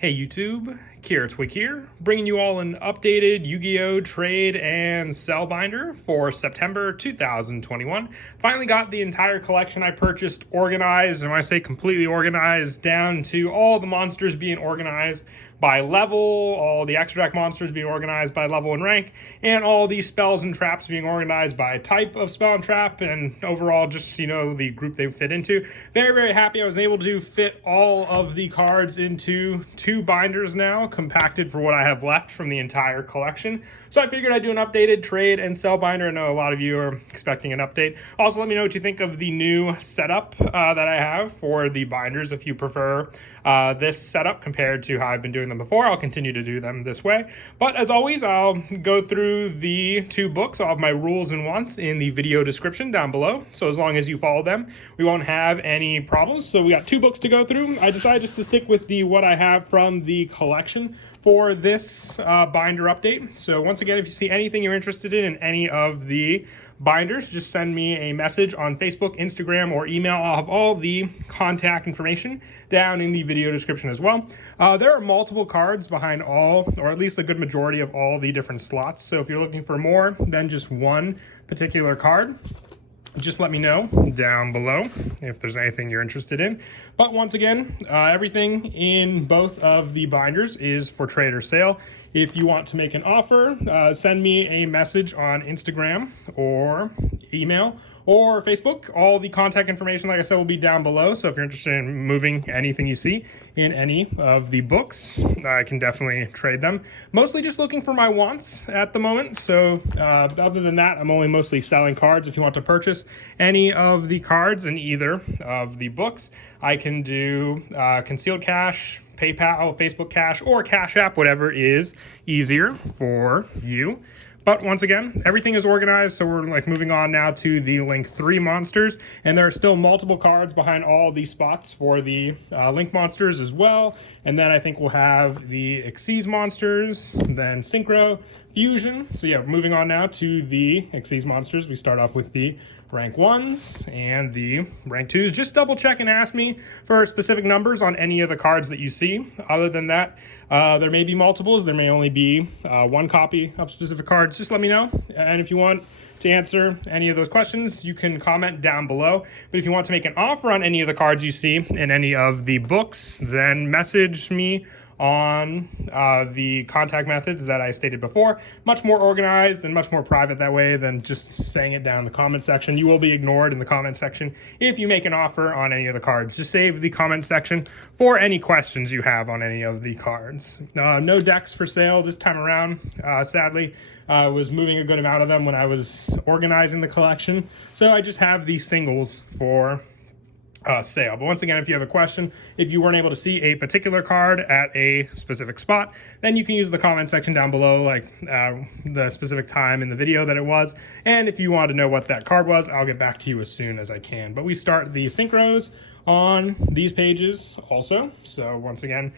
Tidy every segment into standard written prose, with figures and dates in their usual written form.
Hey YouTube, Twig here, bringing you all an updated Yu-Gi-Oh! Trade and Sell binder for September 2021. Finally got the entire collection I purchased organized, and when I say completely organized, down to all the monsters being organized by level, all the extra deck monsters being organized by level and rank, and all the spells and traps being organized by type of spell and trap, and overall just, the group they fit into. Very, very happy I was able to fit all of the cards into two binders now, compacted for what I have left from the entire collection. So I figured I'd do an updated trade and sell binder. I know a lot of you are expecting an update. Also, let me know what you think of the new setup that I have for the binders. If you prefer this setup compared to how I've been doing them before, I'll continue to do them this way. But as always, I'll go through the two books. I'll have my rules and wants in the video description down below. So as long as you follow them, we won't have any problems. So we got two books to go through. I decided just to stick with what I have from the collection for this binder update. So once again, if you see anything you're interested in any of the binders, just send me a message on Facebook, Instagram, or email. I'll have all the contact information down in the video description as well. There are multiple cards behind all, or at least a good majority of all the different slots. So if you're looking for more than just one particular card, just let me know down below if there's anything you're interested in. But once again, everything in both of the binders is for trade or sale. If you want to make an offer, send me a message on Instagram or email or Facebook. All the contact information, like I said, will be down below. So if you're interested in moving anything you see in any of the books, I can definitely trade them. Mostly just looking for my wants at the moment. So other than that, I'm only mostly selling cards. If you want to purchase any of the cards in either of the books, I can do concealed cash, PayPal, Facebook Cash, or Cash App, whatever is easier for you. But once again, everything is organized, so we're moving on now to the Link 3 monsters, and there are still multiple cards behind all the spots for the Link monsters as well. And then I think we'll have the Xyz monsters, then Synchro, Fusion. So yeah, moving on now to the Xyz monsters. We start off with the rank 1s and the rank 2s. Just double check and ask me for specific numbers on any of the cards that you see. Other than that, there may be multiples. There may only be one copy of specific cards. Just let me know. And if you want to answer any of those questions, you can comment down below. But if you want to make an offer on any of the cards you see in any of the books, then message me on the contact methods that I stated before. Much more organized and much more private that way than just saying it down in the comment section. You will be ignored in the comment section if you make an offer on any of the cards. Just save the comment section for any questions you have on any of the cards. No decks for sale this time around, sadly. I was moving a good amount of them when I was organizing the collection. So I just have these singles for sale. But once again, if you have a question, if you weren't able to see a particular card at a specific spot, then you can use the comment section down below, the specific time in the video that it was. And if you want to know what that card was, I'll get back to you as soon as I can. But we start the synchros on these pages also. So once again,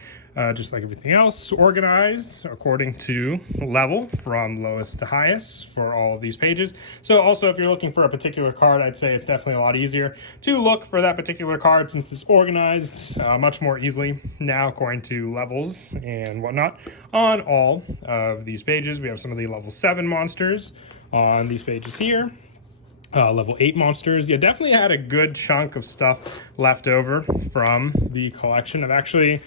just like everything else, organized according to level from lowest to highest for all of these pages. So also, if you're looking for a particular card, I'd say it's definitely a lot easier to look for that particular card since it's organized much more easily now according to levels and whatnot on all of these pages. We have some of the level 7 monsters on these pages here. Level 8 monsters. Yeah, definitely had a good chunk of stuff left over from the collection. I've actually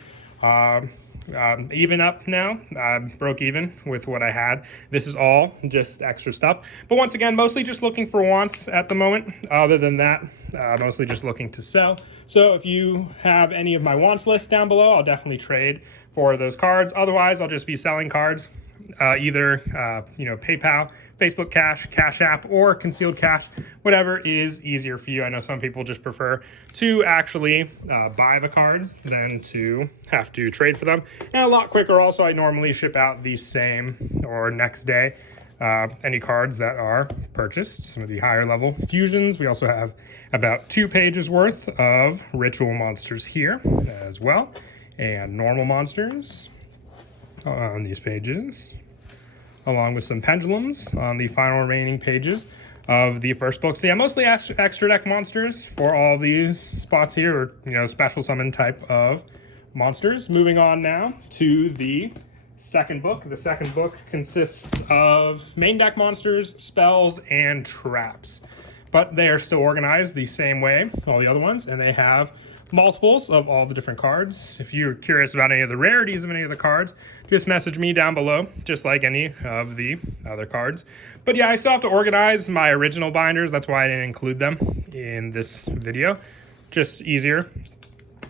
even up now, broke even with what I had. This is all just extra stuff. But once again, mostly just looking for wants at the moment. Other than that, mostly just looking to sell. So if you have any of my wants list down below, I'll definitely trade for those cards. Otherwise, I'll just be selling cards. Either PayPal, Facebook Cash, Cash App, or concealed cash, whatever is easier for you. I know some people just prefer to actually buy the cards than to have to trade for them. And a lot quicker also, I normally ship out the same or next day any cards that are purchased. Some of the higher level fusions. We also have about 2 pages worth of ritual monsters here as well, and normal monsters on these pages, along with some pendulums on the final remaining pages of the first book. So yeah, mostly extra deck monsters for all these spots here, or special summon type of monsters. Moving on now to the second book. The second book consists of main deck monsters, spells, and traps. But they are still organized the same way, all the other ones, and they have multiples of all the different cards. If you're curious about any of the rarities of any of the cards, just message me down below, just like any of the other cards. But yeah, I still have to organize my original binders. That's why I didn't include them in this video. Just easier.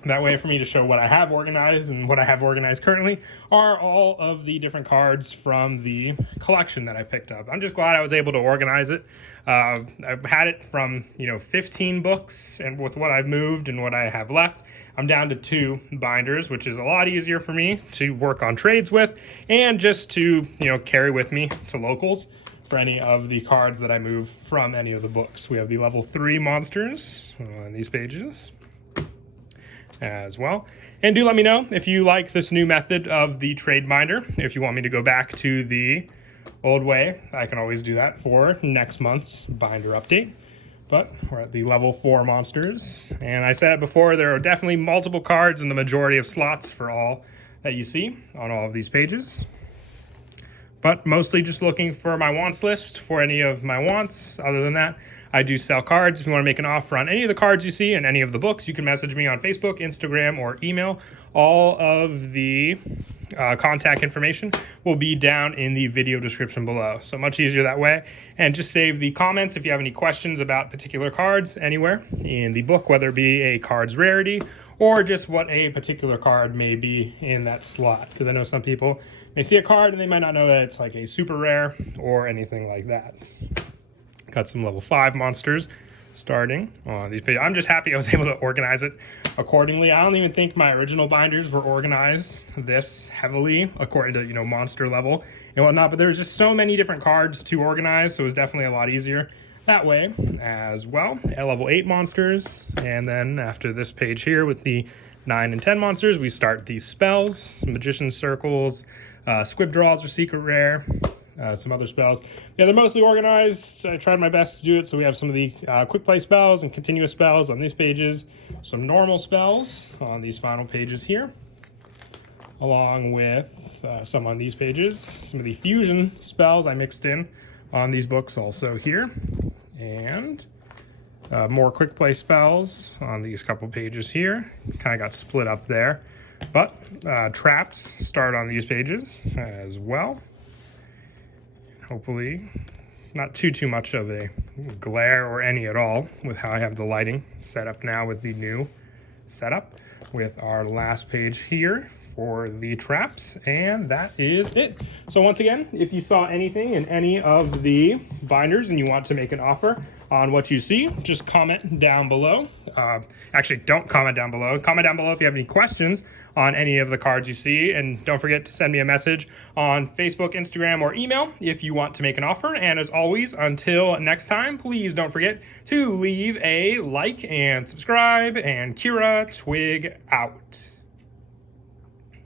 That way for me to show what I have organized, and what I have organized currently are all of the different cards from the collection that I picked up. I'm just glad I was able to organize it. I've had it from 15 books, and with what I've moved and what I have left, I'm down to 2 binders, which is a lot easier for me to work on trades with, and just to carry with me to locals for any of the cards that I move from any of the books. We have the level 3 monsters on these pages as well. And do let me know if you like this new method of the trade binder. If you want me to go back to the old way, I can always do that for next month's binder update. But we're at the level 4 monsters, and I said it before, there are definitely multiple cards in the majority of slots for all that you see on all of these pages. But mostly just looking for my wants list for any of my wants. Other than that, I do sell cards. If you want to make an offer on any of the cards you see in any of the books, you can message me on Facebook, Instagram, or email. All of the contact information will be down in the video description below. So much easier that way. And just save the comments if you have any questions about particular cards anywhere in the book, whether it be a card's rarity or just what a particular card may be in that slot. Because I know some people may see a card and they might not know that it's like a super rare or anything like that. Got some level 5 monsters starting on these pages. I'm just happy I was able to organize it accordingly. I don't even think my original binders were organized this heavily according to monster level and whatnot, but there's just so many different cards to organize, so it was definitely a lot easier that way as well. At level 8 monsters, and then after this page here with the 9 and 10 monsters, we start these spells, magician circles, squib draws are secret rare, some other spells. Yeah, they're mostly organized. I tried my best to do it. So we have some of the quick play spells and continuous spells on these pages, some normal spells on these final pages here, along with some on these pages, some of the fusion spells I mixed in on these books also here, and more quick play spells on these couple pages here. Kind of got split up there, but traps start on these pages as well. Hopefully not too much of a glare or any at all with how I have the lighting set up now with the new setup, with our last page here for the traps, and that is it. So once again, if you saw anything in any of the binders and you want to make an offer on what you see, just comment down below. Actually, don't comment down below. Comment down below if you have any questions on any of the cards you see, and don't forget to send me a message on Facebook, Instagram, or email if you want to make an offer. And as always, until next time, please don't forget to leave a like and subscribe, and Kira Twig out.